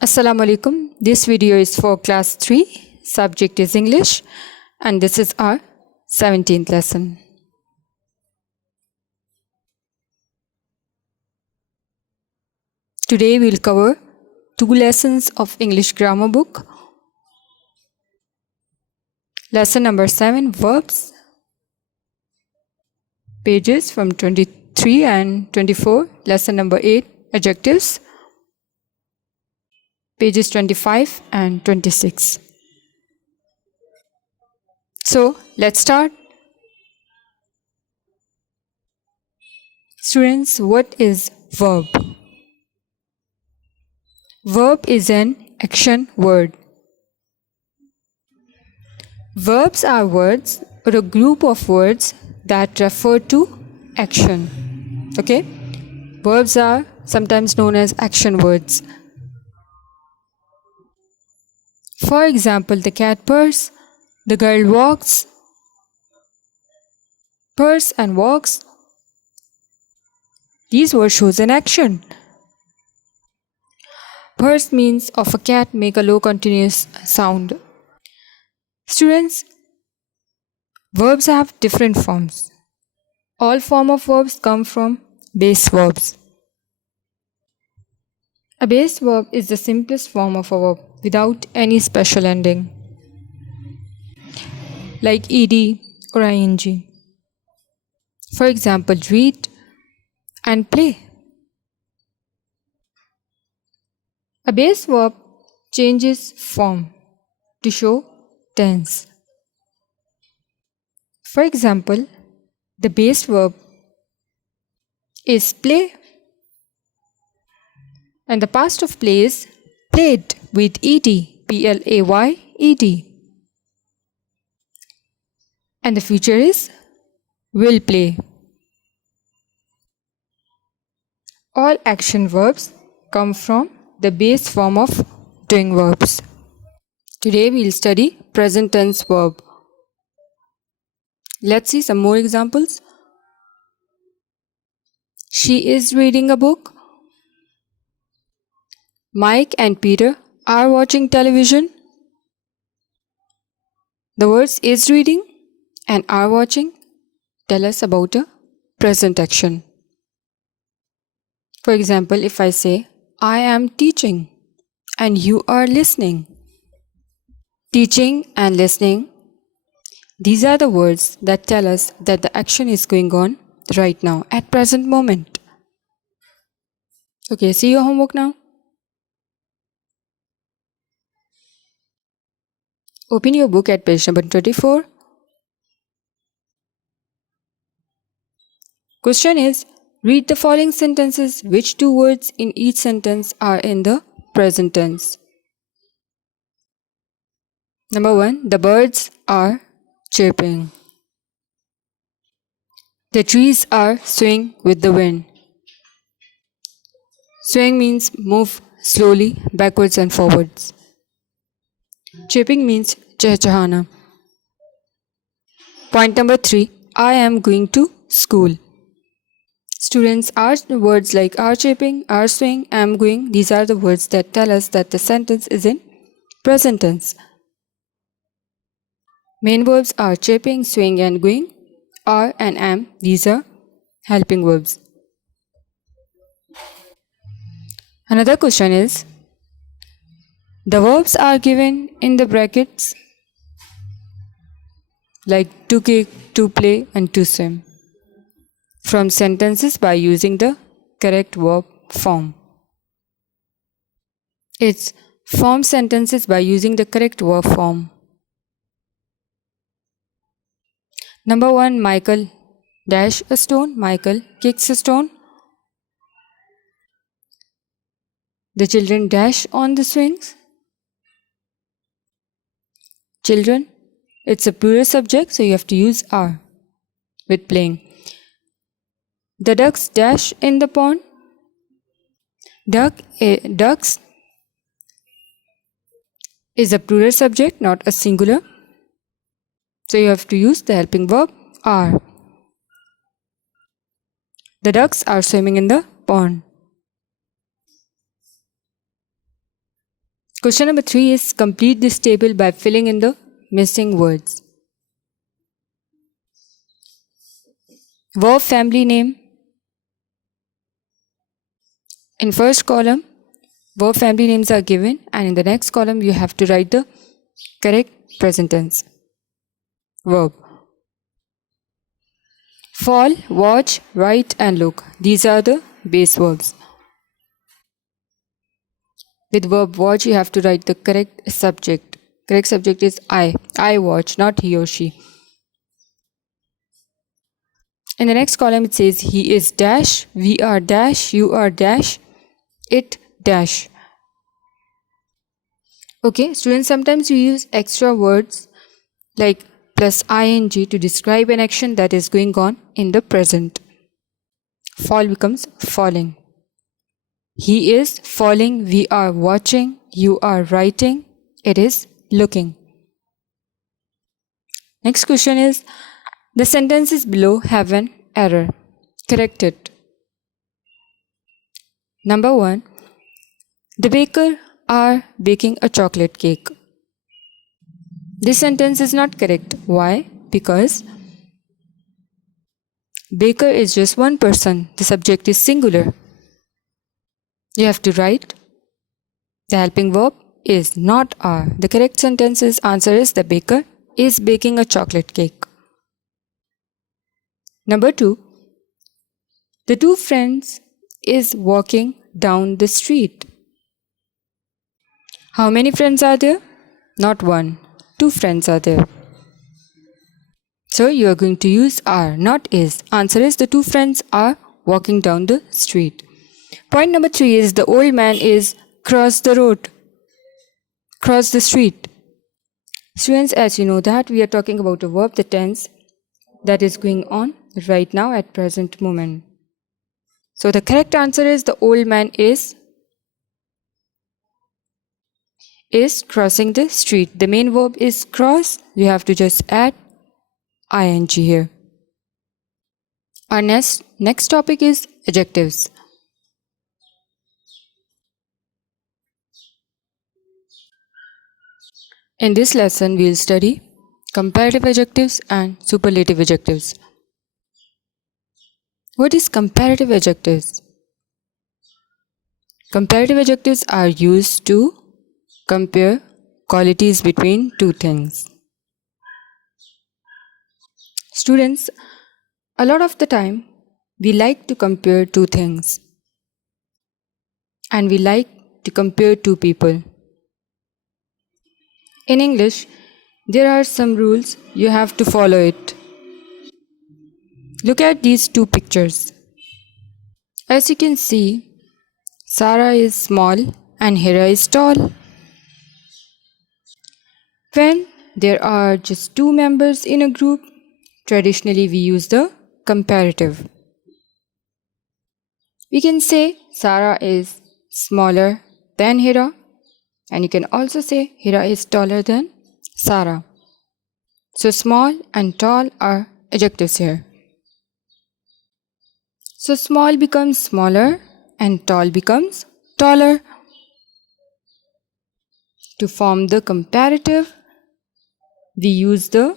Assalamu alaikum. This video is for class 3. Subject is English and this is our 17th lesson. Today we'll cover 2 lessons of English grammar book. Lesson number 7, verbs. Pages from 23 and 24. Lesson number 8, adjectives. Pages 25 and 26. So, let's start. Students, what is verb? Verb is an action word. Verbs are words or a group of words that refer to action. Okay? Verbs are sometimes known as action words. For example, the cat purrs, the girl walks, purrs and walks. These words shows an action. Purrs means of a cat make a low continuous sound. Students, verbs have different forms. All form of verbs come from base verbs. A base verb is the simplest form of a verb without any special ending, like ed or ing. For example, read and play. A base verb changes form to show tense. For example, the base verb is play and the past of play is played with ed, P-L-A-Y-E-D. And the future is will play. All action verbs come from the base form of doing verbs. Today we will study present tense verb. Let's see some more examples. She is reading a book. Mike and Peter are watching television. The words is reading and are watching tell us about a present action. For example, if I say, I am teaching and you are listening. Teaching and listening, these are the words that tell us that the action is going on right now, at present moment. Okay, see your homework now. Open your book at page number 24. Question is, read the following sentences. Which 2 words in each sentence are in the present tense? Number 1, the birds are chirping. The trees are swaying with the wind. Swaying means move slowly backwards and forwards. Chirping means chehchahana. Point number 3, I am going to school. Students, are words like are chirping, are swaying, am going. These are the words that tell us that the sentence is in present tense. Main verbs are chirping, swaying and going. Are and am, these are helping verbs. Another question is, the verbs are given in the brackets like to kick, to play and to swim from sentences by using the correct verb form. It's form sentences by using the correct verb form. Number 1, Michael dash a stone. Michael kicks a stone. The children dash on the swings. Children, it's a plural subject, so you have to use are with playing. The ducks dash in the pond. Ducks is a plural subject, not a singular. So you have to use the helping verb are. The ducks are swimming in the pond. Question number 3 is complete this table by filling in the missing words. Verb family name. In first column, verb family names are given, and in the next column you have to write the correct present tense verb. Fall, watch, write and look. These are the base verbs. With verb watch, you have to write the correct subject. Correct subject is I. I watch, not he or she. In the next column, it says he is dash, we are dash, you are dash, it dash. Okay, students, sometimes we use extra words like plus ing to describe an action that is going on in the present. Fall becomes falling. He is falling, we are watching, you are writing, it is looking. Next question is, the sentences below have an error. Correct it. Number 1, the baker are baking a chocolate cake. This sentence is not correct. Why? Because baker is just one person. The subject is singular. You have to write the helping verb is not are. The correct sentence's answer is the baker is baking a chocolate cake. Number 2, the two friends is walking down the street. How many friends are there? Not one. 2 friends are there. So you are going to use are, not is. Answer is the 2 friends are walking down the street. Point number 3 is the old man is cross the road. Cross the street. Students, as you know that we are talking about a verb, the tense that is going on right now at present moment. So the correct answer is the old man is crossing the street. The main verb is cross. You have to just add ing here. Our next topic is adjectives. In this lesson, we will study comparative adjectives and superlative adjectives. What is comparative adjectives? Comparative adjectives are used to compare qualities between two things. Students, a lot of the time, we like to compare two things. And we like to compare two people. In English, there are some rules, you have to follow it. Look at these two pictures. As you can see, Sarah is small and Hira is tall. When there are just 2 members in a group, traditionally we use the comparative. We can say Sarah is smaller than Hira, and you can also say Hira is taller than Sarah. So small and tall are adjectives here. So small becomes smaller and tall becomes taller. To form the comparative, we use the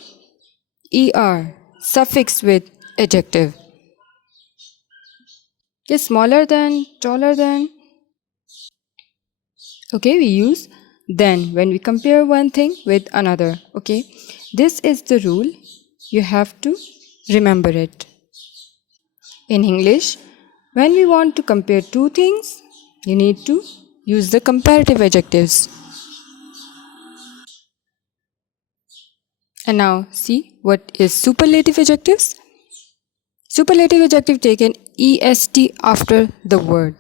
er suffix with adjective. Okay, smaller than, taller than. Okay, we use then when we compare one thing with another. Okay, this is the rule. You have to remember it. In English, when we want to compare two things, you need to use the comparative adjectives. And now see what is superlative adjectives. Superlative adjective take an est after the word.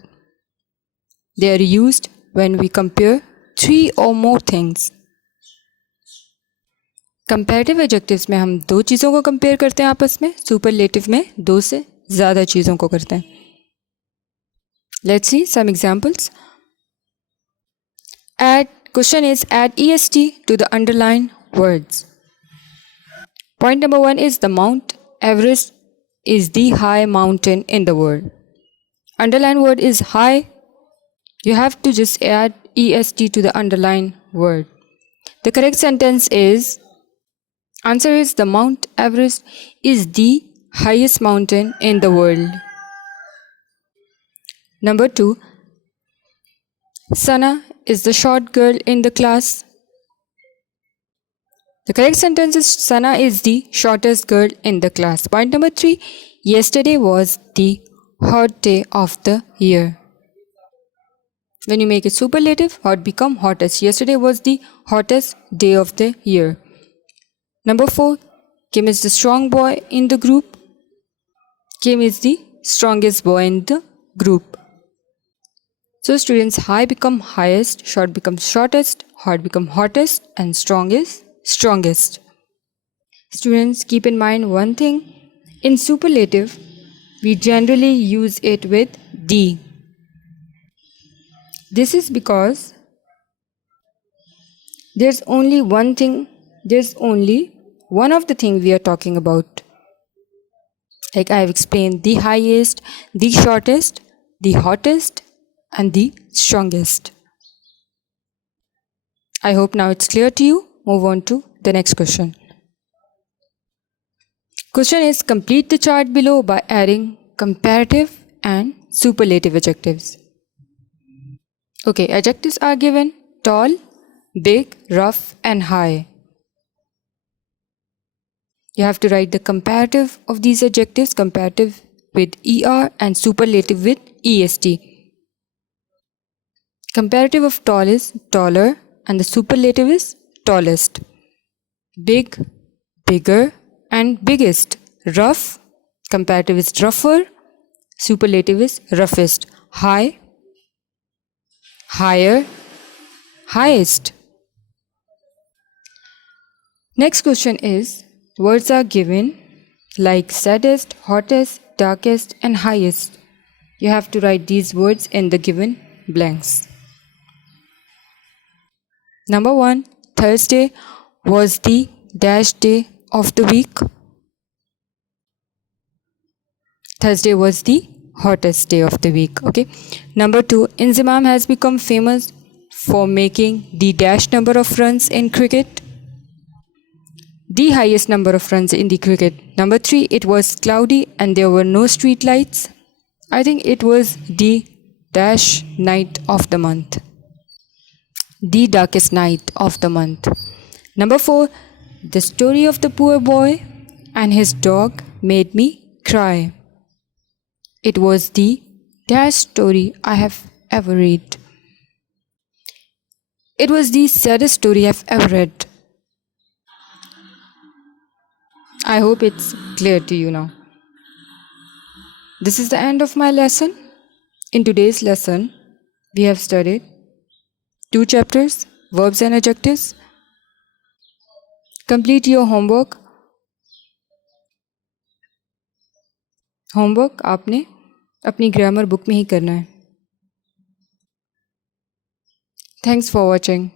They are used when we compare 3 or more things. Comparative adjectives में हम 2 चीज़ों को compare करते हैं आपस में. Superlative में 2 से ज़्यादा चीज़ों को करते हैं. Let's see some examples. Question is add est to the underlined words. Point number 1 is the Mount Everest is the high mountain in the world. Underlined word is high. You have to just add est to the underlined word. The correct sentence is, answer is the Mount Everest is the highest mountain in the world. Number 2, Sana is the short girl in the class. The correct sentence is Sana is the shortest girl in the class. Point number 3, yesterday was the hot day of the year. When you make it superlative, hot become hottest. Yesterday was the hottest day of the year. Number 4, Kim is the strong boy in the group. Kim is the strongest boy in the group. So students, high become highest, short becomes shortest, hot become hottest, and strong is strongest. Students, keep in mind one thing. In superlative, we generally use it with the. This is because there's only one of the things we are talking about. Like I have explained, the highest, the shortest, the hottest, and the strongest. I hope now it's clear to you. Move on to the next question. Question is, complete the chart below by adding comparative and superlative adjectives. Okay, adjectives are given: tall, big, rough, and high. You have to write the comparative of these adjectives, comparative with ER and superlative with EST. Comparative of tall is taller and the superlative is tallest. Big, bigger, and biggest. Rough, comparative is rougher, superlative is roughest. High, higher, highest. Next question is, words are given like saddest, hottest, darkest, and highest. You have to write these words in the given blanks. Number 1, Thursday was the dash day of the week. Thursday was the hottest day of the week. Okay. Number 2, Inzamam has become famous for making the dash number of runs in cricket. The highest number of runs in the cricket. Number 3, it was cloudy and there were no street lights. I think it was the dash night of the month. The darkest night of the month. Number 4, the story of the poor boy and his dog made me cry. It was the dash story I have ever read. It was the saddest story I've ever read. I hope it's clear to you now. This is the end of my lesson. In today's lesson, we have studied 2 chapters, verbs and adjectives. Complete your homework. Homework आपने अपनी grammar book में ही करना है. Thanks for watching.